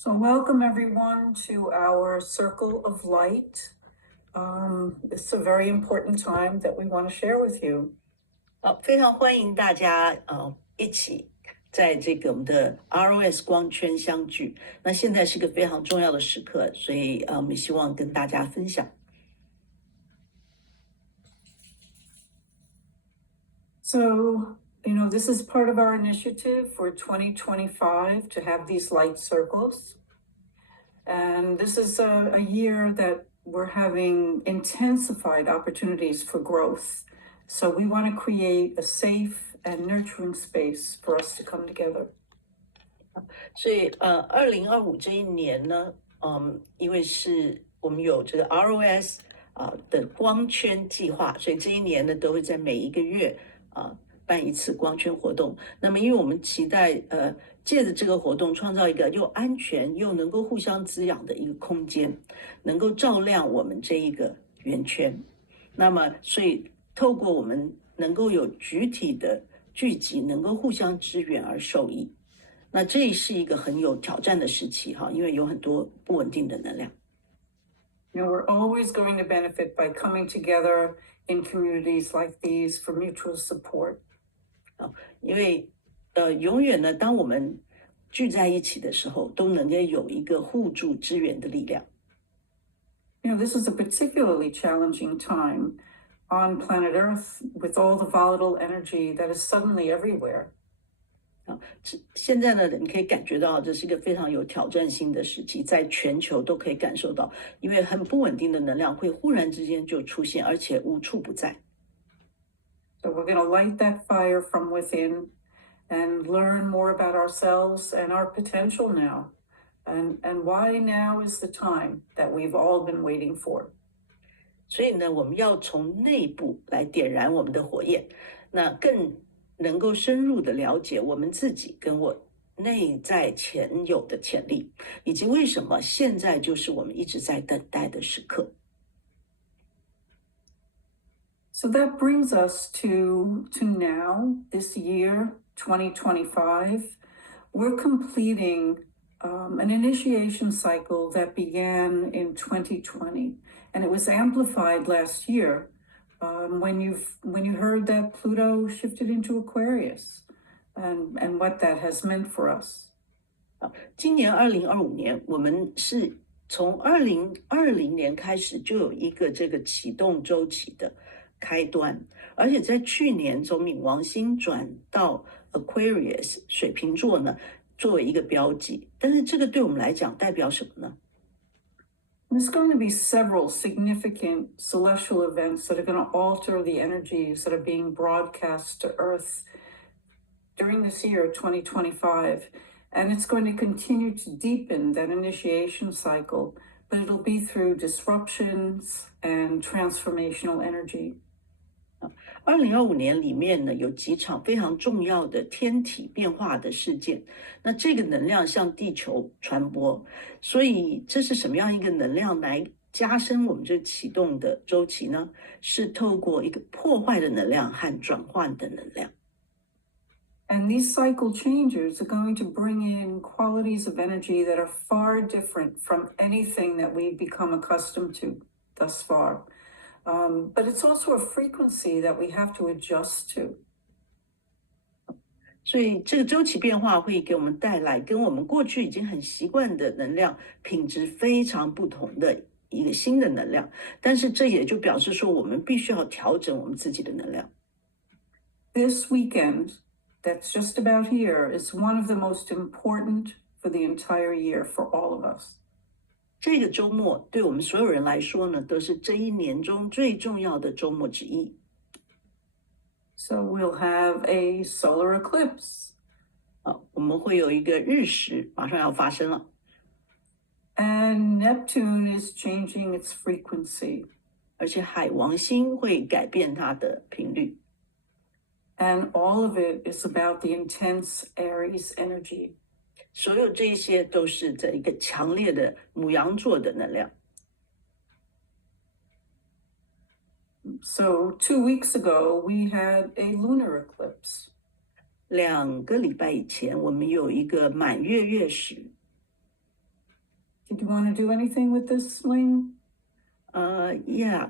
So welcome everyone to our Circle of Light. It's a very important time that we want to share with you. 非常欢迎大家一起在这个我们的 ROS 光圈相聚。那现在是个非常重要的时刻，所以我们希望跟大家分享。So, this is part of our initiative for 2025 to have these light circles. And this is a year that we're having intensified opportunities for growth. So we want to create a safe and nurturing space for us to come together. 所以2025这一年呢，因为是我们有这个 ROS 的光圈计划，所以这一年呢都会在每一个月办一次光圈活动。那么因为我们期待借着这个活动创造一个又安全又能够互相滋养的一个空间，能够照亮我们这一个圆圈。那么所以透过我们能够有具体的聚集，能够互相支援而受益。那这是一个很有挑战的时期哈，因为有很多不稳定的能量。We're always going to benefit by coming together in communities like these for mutual support. 因为永远呢，当我们聚在一起的时候，都能够有一个互助支援的力量。This is a particularly challenging time on planet Earth with all the volatile energy that is suddenly everywhere. 现在呢，你可以感觉到这是一个非常有挑战性的时期，在全球都可以感受到，因为很不稳定的能量会忽然之间就出现，而且无处不在。So we're going to light that fire from within and learn more about ourselves and our potential now. And why now is the time that we've all been waiting for. 所以呢，我们要从内部来点燃我们的火焰，那更能够深入的了解我们自己跟我内在潜有的潜力，以及为什么现在就是我们一直在等待的时刻。So that brings us to now, this year, 2025. We're completing an initiation cycle that began in 2020, and it was amplified last year when you heard that Pluto shifted into Aquarius and what that has meant for us. 今年2025年，我们是从2020年开始就有一个这个启动周期的开端，而且在去年从冥王星转到 Aquarius 水瓶座呢，作为一个标记。但是这个对我们来讲代表什么呢？ There's going to be several significant celestial events that are going to alter the energies that are being broadcast to Earth during this year, 2025. And it's going to continue to deepen that initiation cycle, but it'll be through disruptions and transformational energy. 2025年里面呢，有几场非常重要的天体变化的事件，那这个能量向地球传播，所以这是什么样一个能量来加深我们这启动的周期呢？是透过一个破坏的能量和转换的能量。And these cycle changes are going to bring in qualities of energy that are far different from anything that we've become accustomed to thus far. But it's also a frequency that we have to adjust to. 所以这个周期变化会给我们带来跟我们过去已经很习惯的能量品质非常不同的一个新的能量，但是这也就表示说我们必须要调整我们自己的能量。This weekend that's just about here is one of the most important for the entire year for all of us. 这个周末对我们所有人来说呢，都是这一年中最重要的周末之一。So we'll have a solar eclipse. 我们会有一个日食，马上要发生了。And Neptune is changing its frequency. 而且海王星会改变它的频率。And all of it is about the intense Aries energy. 所有这些都是这一个强烈的牡羊座的能量。So 2 weeks ago, we had a lunar eclipse. 2个礼拜以前，我们有一个满月月食。Do you want to do anything with this, Ling? Yeah.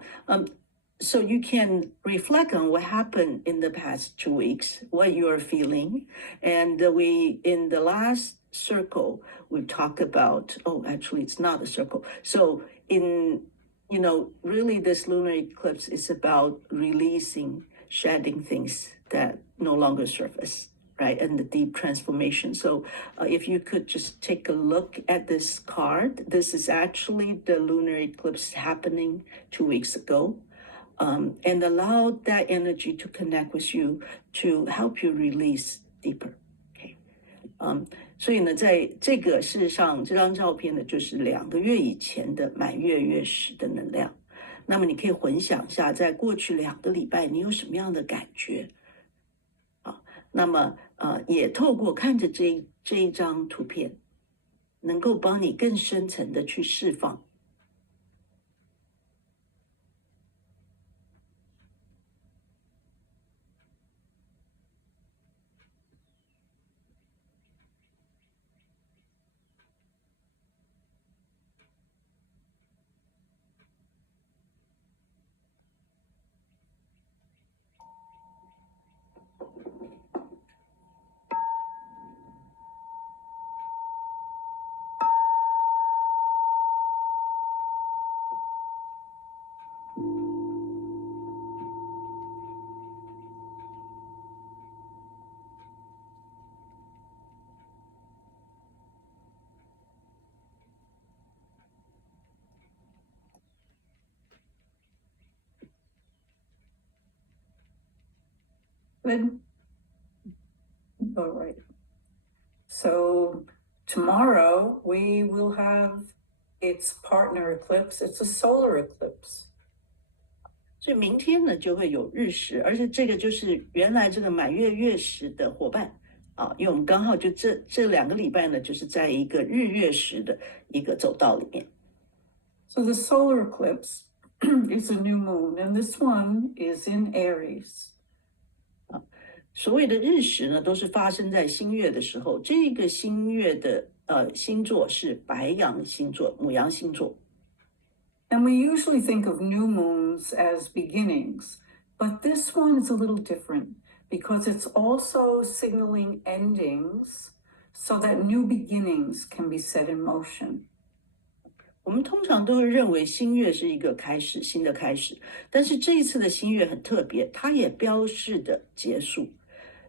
So you can reflect on what happened in the past 2 weeks, what you're feeling. And in the last circle, we talk about, actually it's not a circle. So really this lunar eclipse is about releasing, shedding things that no longer serve us, right? And the deep transformation. So if you could just take a look at this card, this is actually the lunar eclipse happening 2 weeks ago. And allow that energy to connect with you to help you release deeper. Okay. 所以呢，在事实上，这张照片呢，就是2个月以前的满月月食的能量。那么你可以回想一下，在过去2个礼拜，你有什么样的感觉？那么也透过看着这一张图片，能够帮你更深层的去释放。Good. All right. So tomorrow we will have its partner eclipse. It's a solar eclipse. 所以明天呢就会有日食，而且这个就是原来这个满月月食的伙伴因为我们刚好就这2个礼拜呢，就是在一个日月食的一个走道里面。So the solar eclipse is a new moon, and this one is in Aries. 所谓的日食呢，都是发生在新月的时候。这个新月的星座是白羊星座、牡羊星座。And we usually think of new moons as beginnings, but this one is a little different because it's also signaling endings so that new beginnings can be set in motion. 我们通常都会认为新月是一个开始，新的开始，但是这一次的新月很特别，它也标示的结束。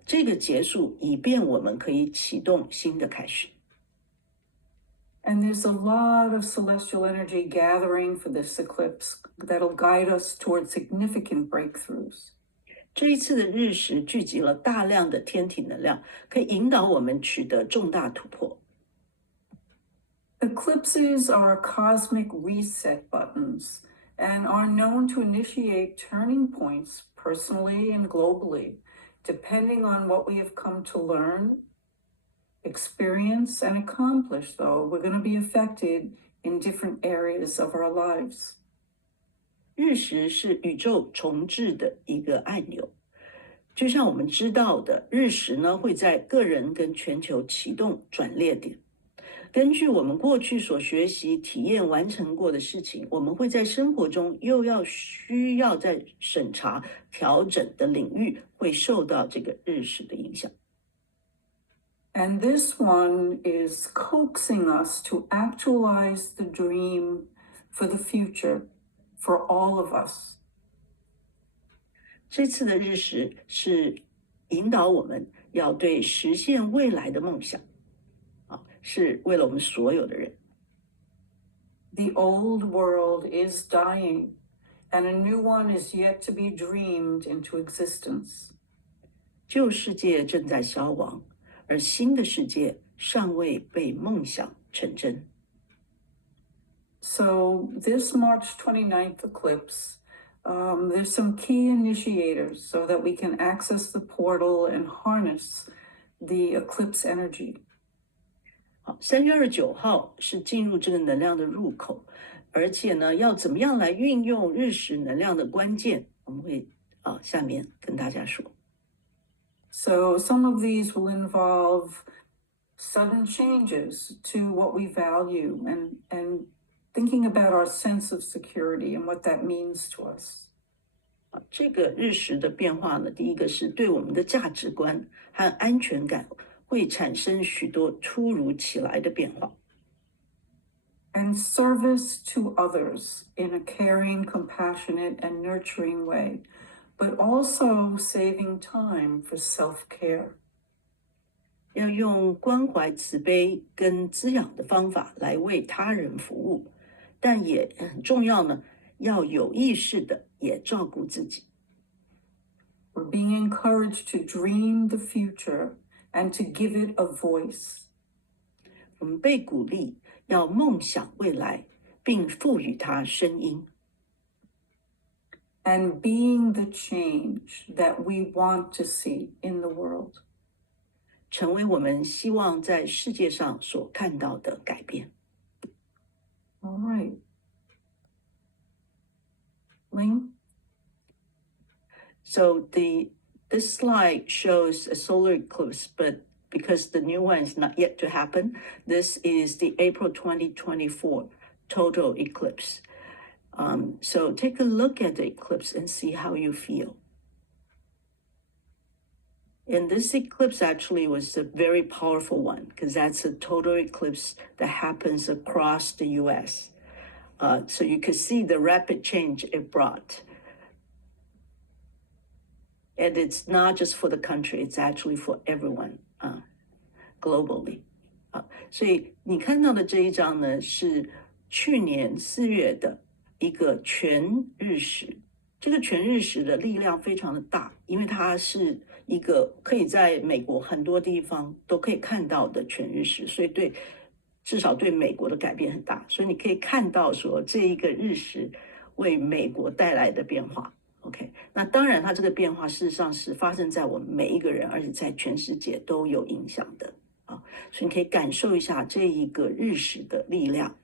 这个结束，以便我们可以启动新的开始。And there's a lot of celestial energy gathering for this eclipse that'll guide us towards significant breakthroughs. 这一次的日食聚集了大量的天体能量，可以引导我们取得重大突破。Eclipses are cosmic reset buttons and are known to initiate turning points personally and globally, depending on what we have come to learn, experience, and accomplish, though. We're going to be affected in different areas of our lives. 日食是宇宙重置的一个按钮，就像我们知道的，日食呢会在个人跟全球启动转捩点。根据我们过去所学习、体验、完成过的事情，我们会在生活中需要在审查、调整的领域，会受到这个日食的影响。And this one is coaxing us to actualize the dream for the future, for all of us. 这次的日食是引导我们要对实现未来的梦想。是为了我们所有的人。The old world is dying, and a new one is yet to be dreamed into existence. 旧世界正在消亡，而新的世界尚未被梦想成真。So this March 29th eclipse, there's some key initiators so that we can access the portal and harness the eclipse energy. 3月29号是进入这个能量的入口，而且呢，要怎么样来运用日食能量的关键，我们会下面跟大家说。So some of these will involve sudden changes to what we value and thinking about our sense of security and what that means to us. 这个日食的变化呢，第一个是对我们的价值观和安全感会产生许多突如其来的变化。And service to others in a caring, compassionate, and nurturing way, but also saving time for self-care. 要用关怀、慈悲跟滋养的方法来为他人服务，但也很重要呢，要有意识的也照顾自己。We're being encouraged to dream the future and to give it a voice. 我们被鼓励要梦想未来，并赋予它声音。And being the change that we want to see in the world. 成为我们希望在世界上所看到的改变。All right. Ling? So this slide shows a solar eclipse, but because the new one is not yet to happen, this is the April 2024 total eclipse. So take a look at the eclipse and see how you feel. And this eclipse actually was a very powerful one because that's a total eclipse that happens across the US. So you could see the rapid change it brought. And it's not just for the country, it's actually for everyone globally. 所以你看到的这一张呢，是去年4月的一个全日食。这个全日食的力量非常的大，因为它是一个可以在美国很多地方都可以看到的全日食，所以至少对美国的改变很大。所以你可以看到说这一个日食为美国带来的变化。OK， 那当然它这个变化事实上是发生在我们每一个人，而且在全世界都有影响的啊，所以你可以感受一下这一个日食的力量。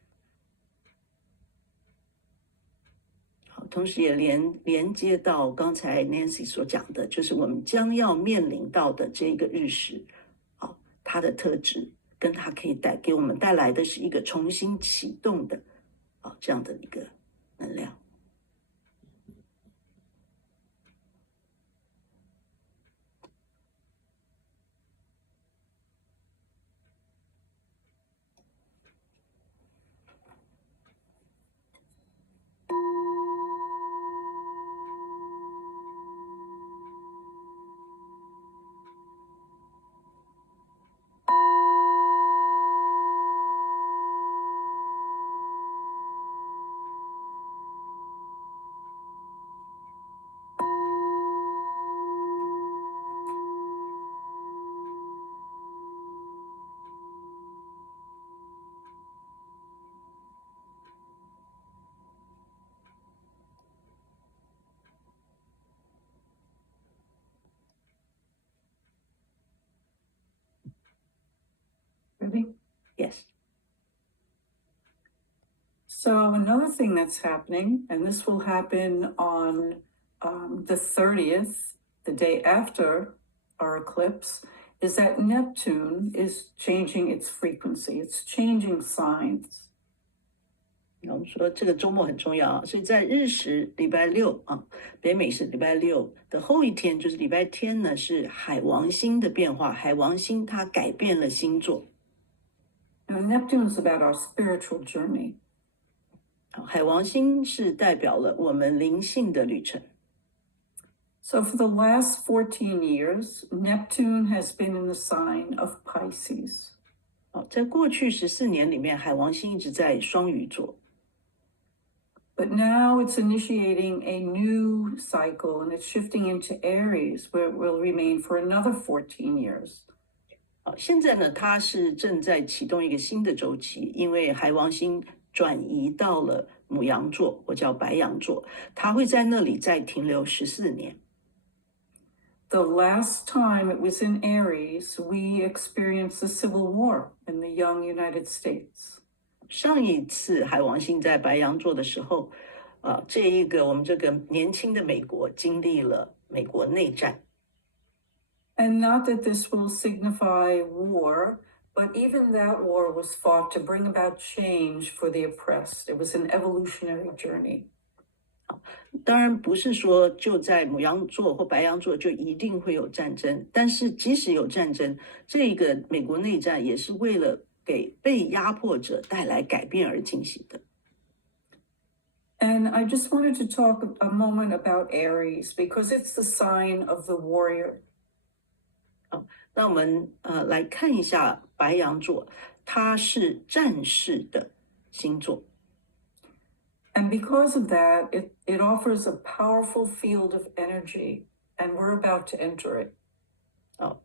同时也连接到刚才 Nancy 所讲的，就是我们将要面临到的这个日食，它的特质跟它可以给我们带来的是一个重新启动的这样的一个能量。Ready? Yes. So another thing that's happening, and this will happen on the 30th, the day after our eclipse, is that Neptune is changing its frequency. It's changing signs. 我们说这个周末很重要啊，所以在日食礼拜六北美是礼拜六的后一天，就是礼拜天呢，是海王星的变化。海王星它改变了星座。Now, Neptune is about our spiritual journey. 海王星是代表了我们灵性的旅程。So for the last 14 years, Neptune has been in the sign of Pisces. 在过去14年里面，海王星一直在双鱼座。But now it's initiating a new cycle and it's shifting into Aries, where it will remain for another 14 years. 现在呢，它是正在启动一个新的周期，因为海王星转移到了牡羊座，或叫白羊座，它会在那里再停留14年。The last time it was in Aries, we experienced the Civil War in the young United States. 上一次海王星在白羊座的时候，我们这个年轻的美国经历了美国内战。And not that this will signify war, But even that war was fought to bring about change for the oppressed. It was an evolutionary journey. 当然不是说就在牡羊座或白羊座就一定会有战争，但是即使有战争，这个美国内战也是为了给被压迫者带来改变而进行的。And I just wanted to talk a moment about Aries because it's the sign of the warrior. 那我们来看一下白羊座，它是战士的星座。And because of that, it offers a powerful field of energy, and we're about to enter it.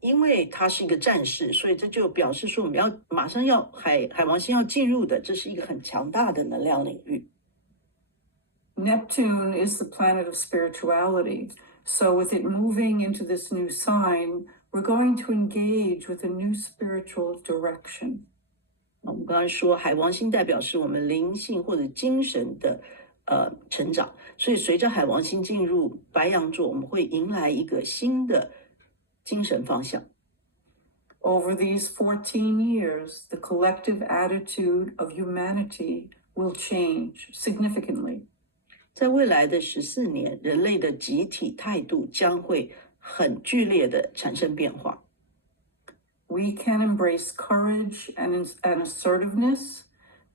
因为它是一个战士，所以这就表示说我们要马上要海王星要进入的，这是一个很强大的能量领域。Neptune is the planet of spirituality. So with it moving into this new sign, we're going to engage with a new spiritual direction. 我们刚才说海王星代表是我们灵性或者精神的成长，所以随着海王星进入白羊座，我们会迎来一个新的精神方向。Over these 14 years, the collective attitude of humanity will change significantly. 在未来的14年，人类的集体态度将会很剧烈的产生变化。We can embrace courage and assertiveness,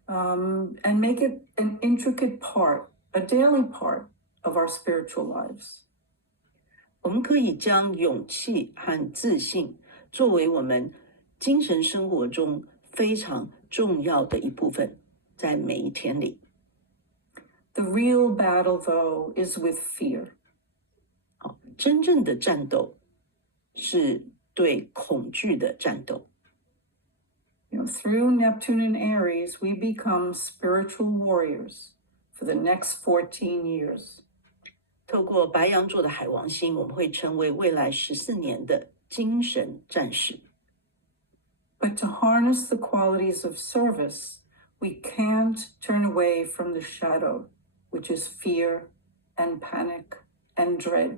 and make it an intricate part, a daily part of our spiritual lives. 我们可以将勇气和自信作为我们精神生活中非常重要的一部分，在每一天里。The real battle, though, is with fear. 真正的战斗是对恐惧的战斗。Through Neptune and Aries, we become spiritual warriors for the next 14 years. 透过白羊座的海王星，我们会成为未来14年的精神战士。But to harness the qualities of service, we can't turn away from the shadow, which is fear and panic and dread.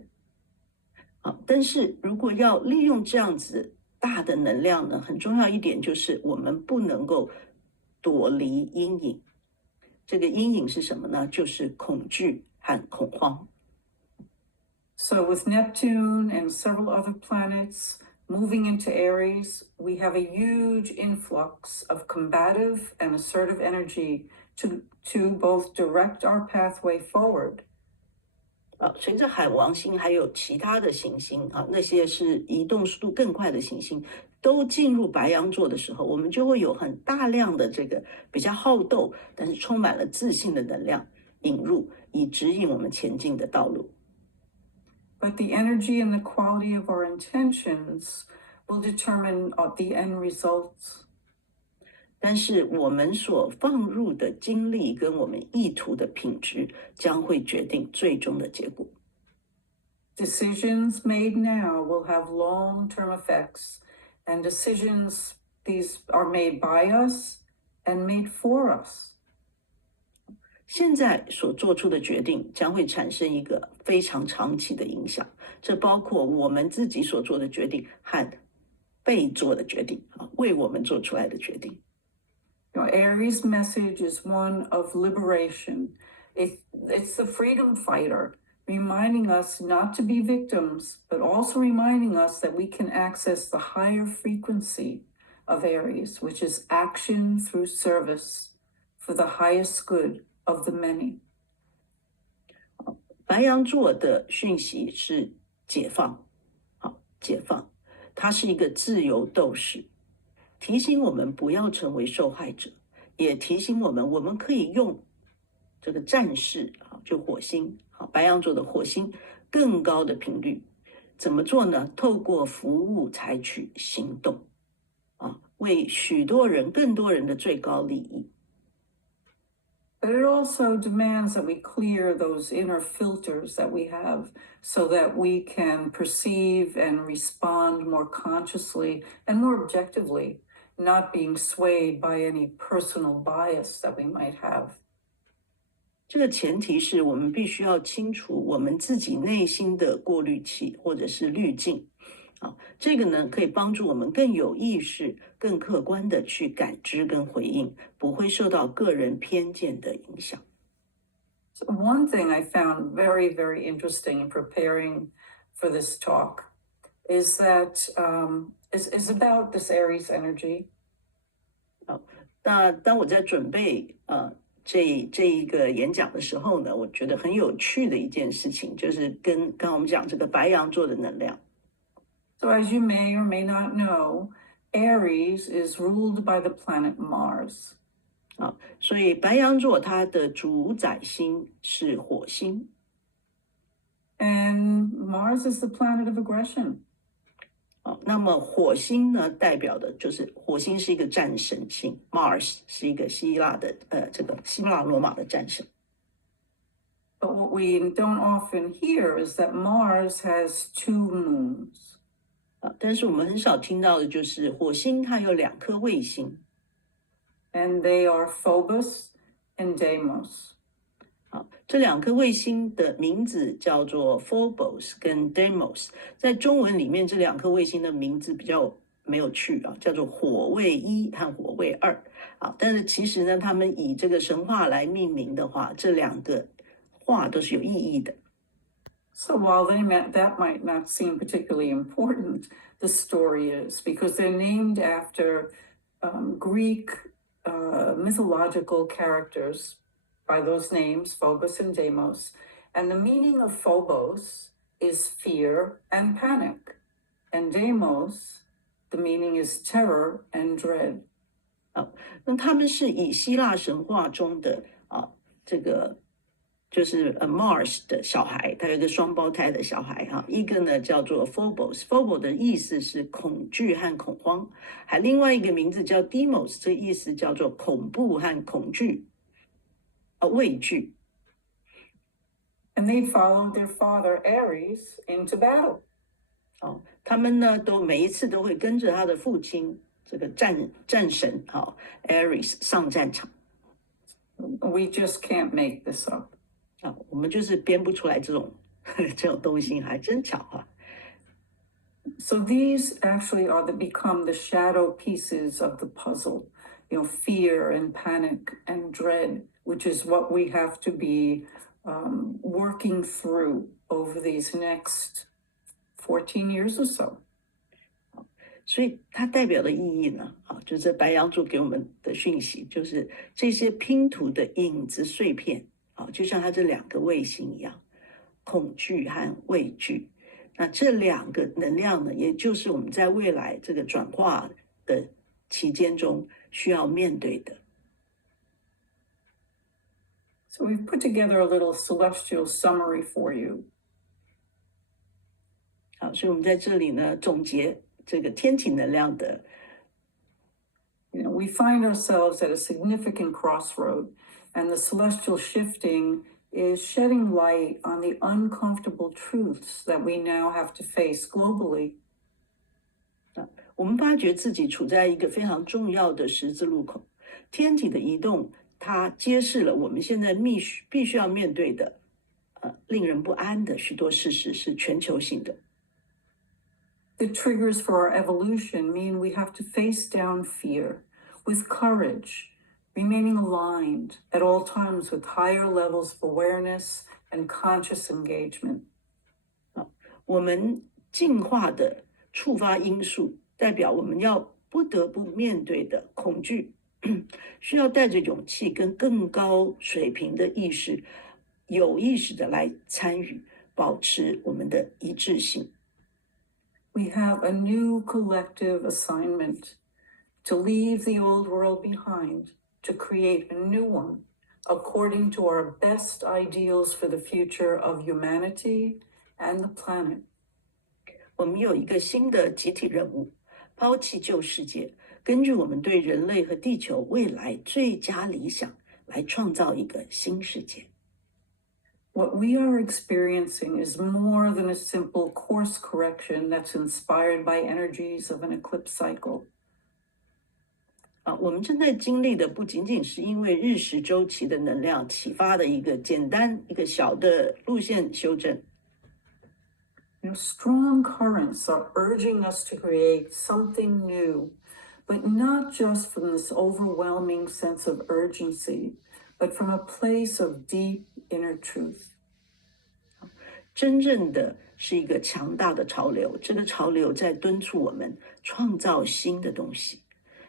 但是如果要利用这样子大的能量呢，很重要一点就是我们不能够躲离阴影。这个阴影是什么呢？就是恐惧和恐慌。So with Neptune and several other planets moving into Aries, we have a huge influx of combative and assertive energy to both direct our pathway forward. 随着海王星还有其他的行星那些是移动速度更快的行星都进入白羊座的时候，我们就会有很大量的这个比较好斗，但是充满了自信的能量引入，以指引我们前进的道路。But the energy and the quality of our intentions will determine the end results. 但是我们所放入的精力跟我们意图的品质将会决定最终的结果。Decisions made now will have long-term effects, and decisions these are made by us and made for us. 现在所做出的决定将会产生一个非常长期的影响，这包括我们自己所做的决定和被做的决定为我们做出来的决定。Aries' message is one of liberation. It's the freedom fighter, reminding us not to be victims, but also reminding us that we can access the higher frequency of Aries, which is action through service for the highest good of the many. 白羊座的讯息是解放，解放，它是一个自由斗士。提醒我们不要成为受害者，也提醒我们可以用这个战士就火星白羊座的火星更高的频率，怎么做呢？透过服务采取行动为许多人更多人的最高利益。But it also demands that we clear those inner filters that we have so that we can perceive and respond more consciously and more objectively, not being swayed by any personal bias that we might have. 这个前提是我们必须要清除我们自己内心的过滤器或者是滤镜，这个呢可以帮助我们更有意识、更客观的去感知跟回应，不会受到个人偏见的影响。So one thing I found very, very interesting in preparing for this talk is that is about this Aries energy. 那当我在准备这一个演讲的时候呢，我觉得很有趣的一件事情，就是跟刚刚我们讲这个白羊座的能量。So as you may or may not know, Aries is ruled by the planet Mars. 所以白羊座它的主宰星是火星。And Mars is the planet of aggression. 那么火星呢，代表的就是火星是一个战神星 ，Mars 是一个希腊的这个希腊罗马的战神。But what we don't often hear is that Mars has two moons. 但是我们很少听到的就是火星它有2颗卫星。And they are Phobos and Deimos. 这2颗卫星的名字叫做 Phobos 跟 Deimos， 在中文里面这2颗卫星的名字比较没有趣叫做火卫1和火卫2但是其实呢，他们以这个神话来命名的话，这2个话都是有意义的。So while that might not seem particularly important, the story is, because they're named after Greek mythological characters by those names, Phobos and Deimos. And the meaning of Phobos is fear and panic. And Deimos, the meaning is terror and dread. 那他们是以希腊神话中的这个就是Mars 的小孩，他有一个双胞胎的小孩一个呢叫做 Phobos 的意思是恐惧和恐慌，还另外一个名字叫 Deimos， 这意思叫做恐怖和恐惧畏惧。And they followed their father Aries into battle. 他们呢都每一次都会跟着他的父亲这个战神Aries 上战场。We just can't make this up. 我们就是编不出来这种东西，还真巧So these actually become the shadow pieces of the puzzle, fear and panic and dread, which is what we have to be working through over these next 14 years or so. 所以它代表的意义呢就是白羊座给我们的讯息，就是这些拼图的影子碎片就像它这2个卫星一样，恐惧和畏惧。那这2个能量呢，也就是我们在未来这个转化的期间中需要面对的。So we've put together a little celestial summary for you. 所以我们在这里呢总结这个天体能量的。We find ourselves at a significant crossroad, and the celestial shifting is shedding light on the uncomfortable truths that we now have to face globally. 我们发觉自己处在一个非常重要的十字路口，天体的移动，它揭示了我们现在必须要面对的令人不安的许多事实，是全球性的。The triggers for our evolution mean we have to face down fear with courage, remaining aligned at all times with higher levels of awareness and conscious engagement. 我们进化的触发因素，代表我们要不得不面对的恐惧，需要带着勇气跟更高水平的意识，有意识的来参与，保持我们的一致性。We have a new collective assignment to leave the old world behind, to create a new one, according to our best ideals for the future of humanity and the planet. 我们有一个新的集体任务，抛弃旧世界，根据我们对人类和地球未来最佳理想，来创造一个新世界。What we are experiencing is more than a simple course correction that's inspired by energies of an eclipse cycle. 我们正在经历的不仅仅是因为日食周期的能量启发的一个小的路线修正。strong currents are urging us to create something new, but not just from this overwhelming sense of urgency, but from a place of deep inner truth. 真正的是一个强大的潮流，这个潮流在敦促我们创造新的东西，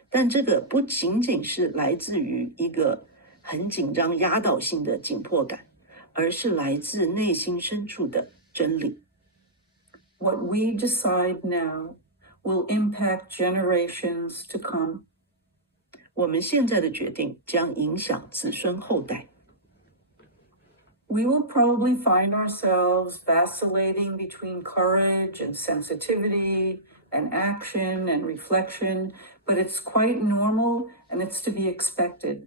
但这个不仅仅是来自于一个很紧张压倒性的紧迫感，而是来自内心深处的真理。What we decide now will impact generations to come. 我们现在的决定将影响子孙后代。We will probably find ourselves vacillating between courage and sensitivity and action and reflection, but it's quite normal and it's to be expected.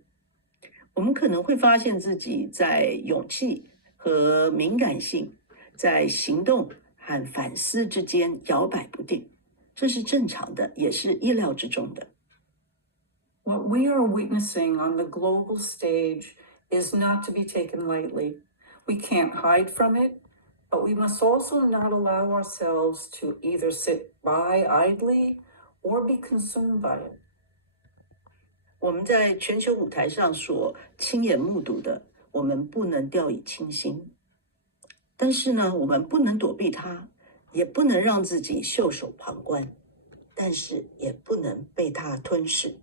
我们可能会发现自己在勇气和敏感性，在行动和反思之间摇摆不定，这是正常的，也是意料之中的。What we are witnessing on the global stage is not to be taken lightly. We can't hide from it, but we must also not allow ourselves to either sit by idly or be consumed by it. 我们在全球舞台上所亲眼目睹的，我们不能掉以轻心。但是呢，我们不能躲避它，也不能让自己袖手旁观，但是也不能被它吞噬。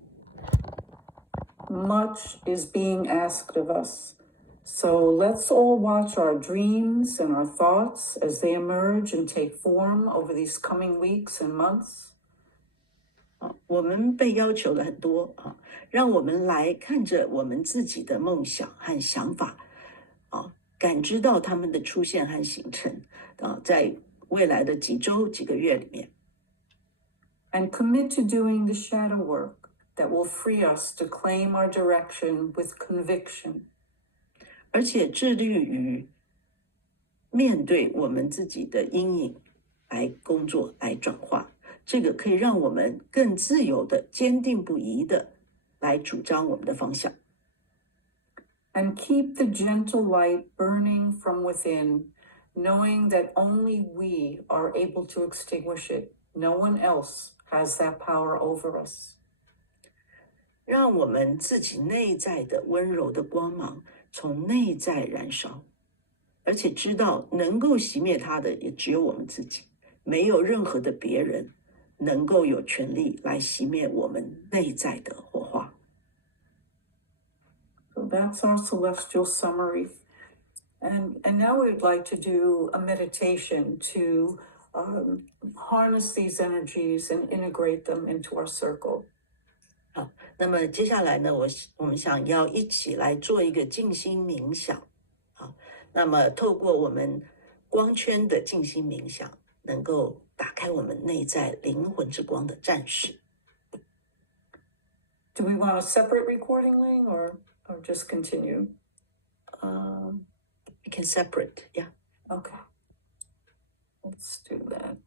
Much is being asked of us. So let's all watch our dreams and our thoughts as they emerge and take form over these coming weeks and months. 我们被要求了很多让我们来看着我们自己的梦想和想法感知到他们的出现和形成在未来的几周几个月里面。And commit to doing the shadow work that will free us to claim our direction with conviction. 而且致力于面对我们自己的阴影来工作来转化，这个可以让我们更自由的坚定不移的来主张我们的方向。And keep the gentle light burning from within, knowing that only we are able to extinguish it. No one else has that power over us. 让我们自己内在的温柔的光芒从内在燃烧，而且知道能够熄灭它的也只有我们自己，没有任何的别人能够有权利来熄灭我们内在的火花。So that's our celestial summary. And now we'd like to do a meditation to harness these energies and integrate them into our circle. 好，那么接下来呢，我们想要一起来做一个静心冥想。好，那么透过我们光圈的静心冥想，能够打开我们内在灵魂之光的战士。Do we want a separate recording, Ling, or just continue? We can separate, yeah. Okay. Let's do that.